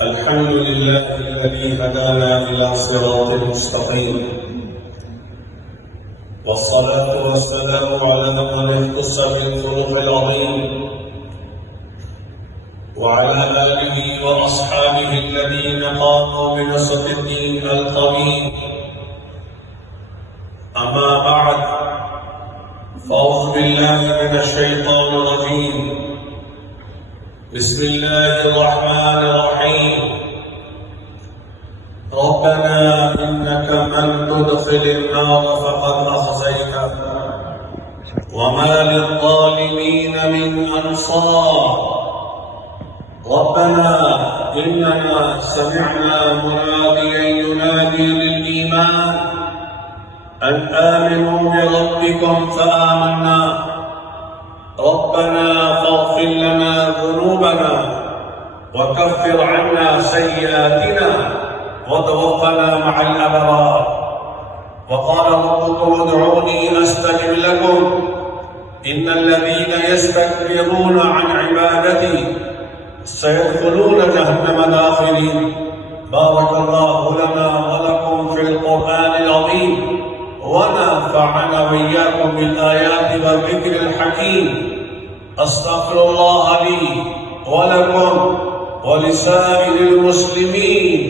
الحمد لله الذي هدانا إلى صراط مستقيم، والصلاة والسلام على من اختص بالفروق العظيم، وعلى آله وأصحابه الذين قاموا بنصرة الدين القويم. أما بعد، فأعوذ بالله من الشيطان الرجيم. بسم الله الرحمن الرحيم. ربنا إنك من تدخل النار فقد أخزيته وما للظالمين من أنصار. ربنا إننا سمعنا مناديا ينادي للإيمان أن آمنوا بربكم فآمنا. ربنا فاغفر لنا ذنوبنا وكفر عنا سيئاتنا وتوفنا مع الأبرار. وقال ربكم ادعوني أستجب لكم إن الذين يستكبرون عن عبادتي سيدخلون جهنم داخلين. بارك الله لنا ولكم في القرآن العظيم، ونفعنا وإياكم بالآيات والذكر الحكيم. أستغفر الله لي ولكم ولسائر المسلمين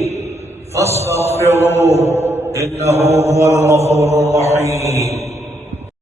فاستغفروه إنه هو الغفور الرحيم.